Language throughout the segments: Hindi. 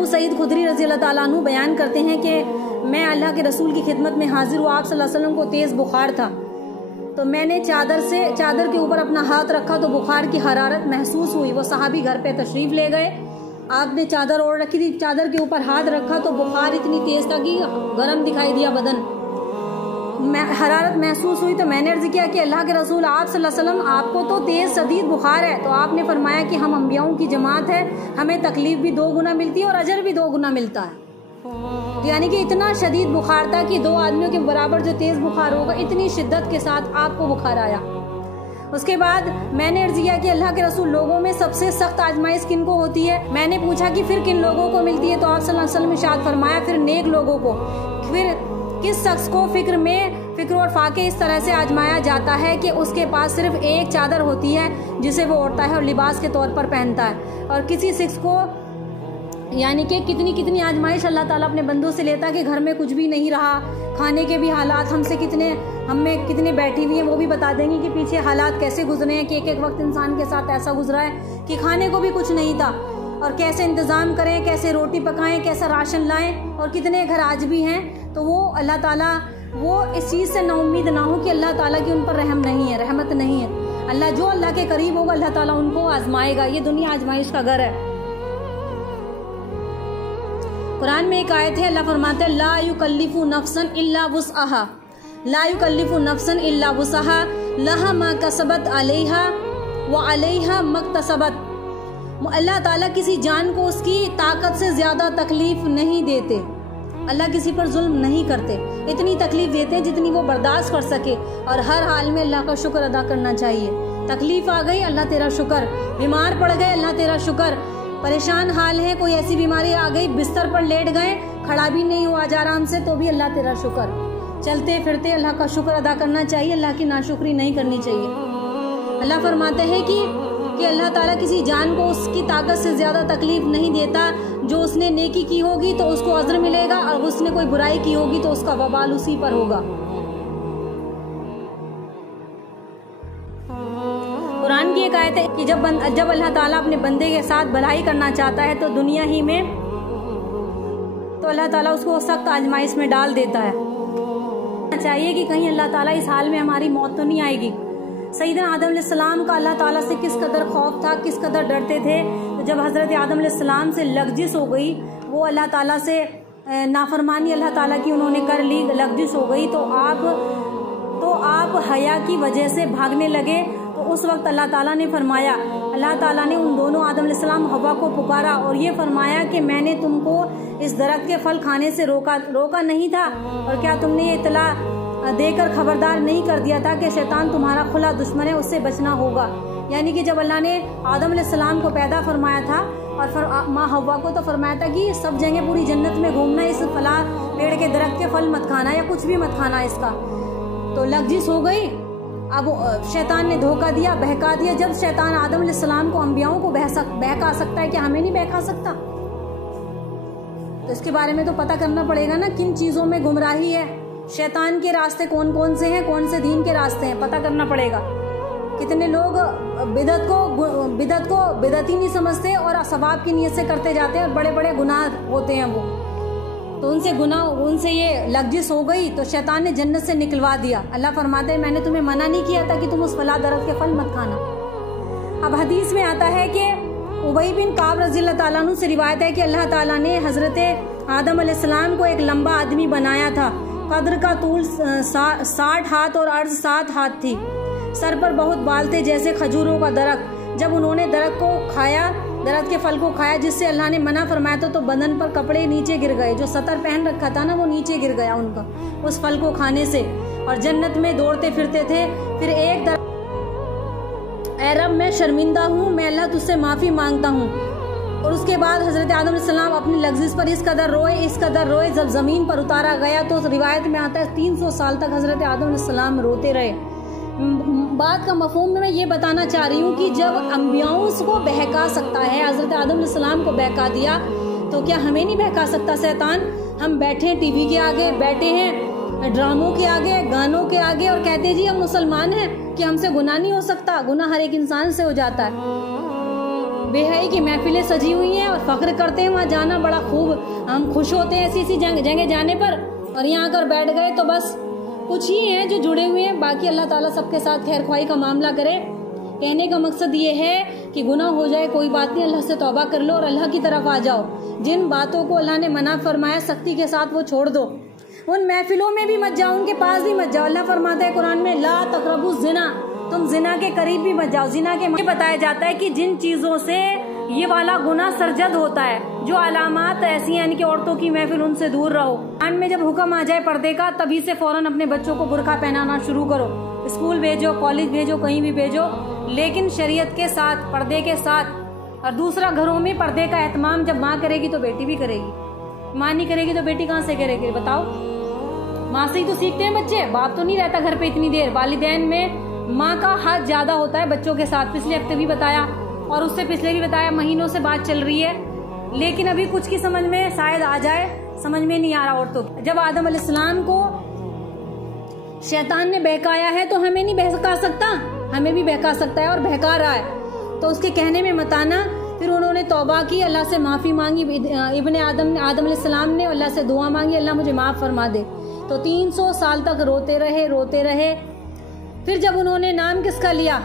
अबू सईद खुदरी रज़ी अल्लाह ताला अन्हु बयान करते हैं कि मैं अल्लाह के रसूल की खिदमत में हाजिर हुआ। आप सल्लल्लाहु अलैहि वसल्लम को तेज़ बुखार था, तो मैंने चादर के ऊपर अपना हाथ रखा तो बुखार की हरारत महसूस हुई। वो सहाबी घर पे तशरीफ़ ले गए, आपने चादर ओढ़ रखी थी, चादर के ऊपर हाथ रखा तो बुखार इतनी तेज़ था कि गर्म दिखाई दिया बदन, हरारत महसूस हुई। तो मैंने अर्ज़ किया कि अल्लाह के रसूल आप सल्लल्लाहु अलैहि वसल्लम आपको तो तेज़ शदीद बुखार है। तो आपने फरमाया कि हम अंबियाओं की जमात है, हमें तकलीफ भी 2 गुना मिलती है और अजर भी 2 गुना मिलता है। तो यानी कि इतना शदीद बुखार था कि 2 आदमियों के बराबर जो तेज़ बुखार होगा, इतनी शिद्दत के साथ आपको बुखार आया। उसके बाद मैंने अर्ज़ किया कि अल्लाह के रसूल लोगों में सबसे सख्त आजमाइश किन को होती है? मैंने पूछा कि फिर किन लोगों को मिलती है? तो आप सल्लल्लाहु अलैहि वसल्लम ने इरशाद फरमाया फिर नेक लोगों को। फिर किस शख्स को फिक्र और फाके इस तरह से आजमाया जाता है कि उसके पास सिर्फ एक चादर होती है जिसे वो ओढ़ता है और लिबास के तौर पर पहनता है, और किसी शख्स को यानी कि कितनी आजमाइश अल्लाह ताला अपने बंदों से लेता है कि घर में कुछ भी नहीं रहा, खाने के भी हालात हमें कितने बैठी हुई हैं वो भी बता देंगे कि पीछे हालात कैसे गुजरे हैं, कि एक वक्त इंसान के साथ ऐसा गुजरा है कि खाने को भी कुछ नहीं था और कैसे इंतज़ाम करें, कैसे रोटी पकाएं, कैसा राशन लाएं, और कितने घर आज भी हैं। तो वो अल्लाह ताला वो इस चीज़ से नाउम्मीद ना हो कि अल्लाह ताला की उन पर रहम नहीं है, रहमत नहीं है। अल्लाह जो अल्लाह के करीब होगा अल्लाह ताला उनको आजमाएगा। ये दुनिया आजमाइश का घर है। कुरान में एक आयत है, अल्लाह फरमाते हैं ला युकल्लिफु नफ्सन इल्ला वुसअहा, ला युकल्लिफु नफ्सन इल्ला वुसअहा लहा मा कसबत अलैहा व अलैहा मक्तसबत। अल्लाह ताला किसी जान को उसकी ताकत से ज़्यादा तकलीफ नहीं देते। अल्लाह किसी पर जुल्म नहीं करते, इतनी तकलीफ देते हैं जितनी वो बर्दाश्त कर सके, और हर हाल में अल्लाह का शुक्र अदा करना चाहिए। तकलीफ आ गई अल्लाह तेरा शुक्र, बीमार पड़ गए अल्लाह तेरा शुक्र, परेशान हाल है, कोई ऐसी बीमारी आ गई बिस्तर पर लेट गए, खड़ा भी नहीं हुआ जा रहा हमसे, तो भी अल्लाह तेरा शुक्र। चलते फिरते अल्लाह का शुक्र अदा करना चाहिए, अल्लाह की नाशुक्री नहीं करनी चाहिए। अल्लाह फरमाते हैं कि अल्लाह ताला किसी जान को उसकी ताकत से ज़्यादा तकलीफ नहीं देता। जो उसने नेकी की होगी तो उसको अज़्र मिलेगा, और उसने कोई बुराई की होगी तो उसका वबाल उसी पर होगा। कुरान की एक आयत है कि जब अल्लाह ताला अपने बंदे के साथ भलाई करना चाहता है तो दुनिया ही में तो अल्लाह ताला उसको सख्त आजमाइश में डाल देता है। चाहिए कि कहीं अल्लाह ताला इस हाल में हमारी मौत तो नहीं आएगी। सैयदना आदम अलैहिस्सलाम का अल्लाह ताला से किस कदर खौफ था, किस कदर डरते थे। तो जब हज़रत आदम अलैहिस्सलाम से लग़ज़िश हो गई, वो अल्लाह ताला से नाफरमानी अल्लाह ताला की उन्होंने कर ली, लग़ज़िश हो गई, तो आप हया की वजह से भागने लगे। तो उस वक्त अल्लाह ताला ने फरमाया, अल्लाह ताला ने उन दोनों आदम अलैहिस्सलाम हवा को पुकारा और ये फरमाया कि मैंने तुमको इस दरख्त के फल खाने से रोका नहीं था, और क्या तुमने ये इतला देकर खबरदार नहीं कर दिया था कि शैतान तुम्हारा खुला दुश्मन है, उससे बचना होगा। यानी कि जब अल्लाह ने आदम अलैहिस्सलाम को पैदा फरमाया था और माँ हवा को तो फरमाया था कि सब जगह पूरी जन्नत में घूमना, इस फला पेड़ के दरख्त के फल मत खाना या कुछ भी मत खाना इसका। तो लग़ज़िश हो गई। अब शैतान ने धोखा दिया, बहका दिया। जब शैतान आदम अलैहिस्सलाम को अंबियाओं को बहका सकता है, क्या हमें नहीं बहका सकता? तो इसके बारे में तो पता करना पड़ेगा ना, किन चीज़ों में गुमराही है, शैतान के रास्ते कौन कौन से हैं, कौन से दीन के रास्ते हैं, पता करना पड़ेगा। कितने लोग बिदत को बिदत ही नहीं समझते और सवाब की नीयत से करते जाते हैं और बड़े बड़े गुनाह होते हैं वो। तो उनसे ये लग़ज़िश हो गई तो शैतान ने जन्नत से निकलवा दिया। अल्लाह फरमाते हैं मैंने तुम्हें मना नहीं किया था कि तुम उस फला दरख्त के फल मत खाना। अब हदीस में आता है कि उबई बिन काब रज़ियल्लाहु ताला अन्हु से रिवायत है कि अल्लाह ताला ने हज़रत आदम अलैहिस्सलाम को एक लंबा आदमी बनाया था। कद्र का तूल 60 हाथ और अर्ज़ 7 हाथ थी। सर पर बहुत बाल थे जैसे खजूरों का दरख्त। जब उन्होंने दरख्त के फल को खाया जिससे अल्लाह ने मना फरमाया था, तो बदन पर कपड़े नीचे गिर गए, जो सतर पहन रखा था ना वो नीचे गिर गया उनका उस फल को खाने से, और जन्नत में दौड़ते फिरते थे। फिर एक ऐ रब मैं शर्मिंदा हूँ, मैं अल्लाह तुझसे माफ़ी मांगता हूँ। और उसके बाद हज़रत आदम अलैहिस्सलाम अपनी लग़ज़िश पर इस कदर रोए जब ज़मीन पर उतारा गया तो रिवायत में आता है 300 साल तक हज़रत आदम अलैहिस्सलाम रोते रहे। बात का मफ़हूम में मैं ये बताना चाह रही हूँ कि जब अंबियाओं को बहका सकता है, हज़रत आदम अलैहिस्सलाम को बहका दिया, तो क्या हमें नहीं बहका सकता शैतान? हम बैठे हैं टीवी के आगे, बैठे हैं ड्रामों के आगे, गानों के आगे और कहते हैं जी हम मुसलमान हैं कि हमसे गुनाह नहीं हो सकता। गुनाह हर एक इंसान से हो जाता है। बेहयाई की महफिलें सजी हुई हैं और फख्र करते हैं वहाँ जाना बड़ा खूब, हम खुश होते हैं ऐसी जगह जाने पर, और यहाँ आकर बैठ गए तो बस कुछ ही हैं जो जुड़े हुए हैं। बाकी अल्लाह ताला सबके साथ खैर ख्वाही का मामला करे। कहने का मकसद ये है कि गुनाह हो जाए कोई बात नहीं, अल्लाह से तौबा कर लो और अल्लाह की तरफ आ जाओ। जिन बातों को अल्लाह ने मना फरमाया सख्ती के साथ वो छोड़ दो। उन महफिलों में भी मत जाओ, उनके पास भी मत जाओ। अल्लाह फरमाता है कुरान में, ला तक़रबू ज़िना, तुम जिना के करीब भी मत जाओ। जिना के बताया जाता है कि जिन चीजों से ये वाला गुनाह सरजद होता है, जो अलामात ऐसी यानी कि औरतों की महफिल, उनसे दूर रहो। कुरान में जब हुक्म आ जाए पर्दे का, तभी से फौरन अपने बच्चों को बुर्का पहनाना शुरू करो। स्कूल भेजो, कॉलेज भेजो, कहीं भी भेजो, लेकिन शरीयत के साथ, पर्दे के साथ। और दूसरा, घरों में पर्दे का एहतमाम जब माँ करेगी तो बेटी भी करेगी। माँ नहीं करेगी तो बेटी कहाँ से करेगी बताओ? माँ से ही तो सीखते हैं बच्चे, बाप तो नहीं रहता घर पे इतनी देर। वालिदैन में माँ का हाथ ज्यादा होता है बच्चों के साथ। पिछले हफ्ते भी बताया और उससे पिछले भी बताया, महीनों से बात चल रही है, लेकिन अभी कुछ की समझ में शायद आ जाए, समझ में नहीं आ रहा औरतों को। जब आदम अलैहिस्सलाम को शैतान ने बहकाया है तो हमें नहीं बहका सकता, हमें भी बहका सकता है और बहका रहा है, तो उसके कहने में मत आना। फिर उन्होंने तौबा की, अल्लाह से माफी मांगी। इब्ने आदम अलैहिस्सलाम ने अल्लाह से दुआ मांगी, अल्लाह मुझे माफ फरमा दे। तो 300 साल तक रोते रहे। फिर जब उन्होंने नाम किसका लिया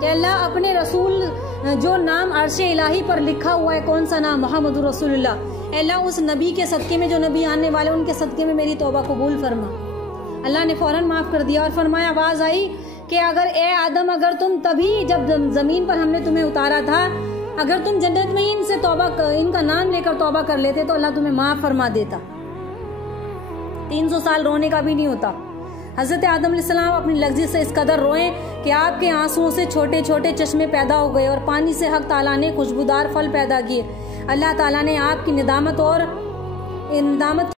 कि अल्लाह अपने रसूल, जो नाम अर्शे इलाही पर लिखा हुआ है, कौन सा नाम? मोहम्मद रसूलुल्लाह। अल्लाह उस नबी के सदके में, जो नबी आने वाले उनके सदके में मेरी तौबा कबूल फरमा। अल्लाह ने फौरन माफ कर दिया और फरमाया, आवाज आई कि अगर ए आदम, अगर तुम तभी जब जमीन पर हमने तुम्हें उतारा था, अगर तुम जन्नत में ही इनसे तौबा, इनका नाम लेकर तौबा कर लेते तो अल्लाह तुम्हें माफ फरमा देता। 300 साल रोने का भी नहीं होता। हजरत आदम अलैहिस्सलाम अपनी लफ्ज़ से इस कदर रोए कि आपके आंसुओं से छोटे छोटे चश्मे पैदा हो गए और पानी से हक ताला ने खुशबूदार फल पैदा किए। अल्लाह ताला ने आपकी निदामत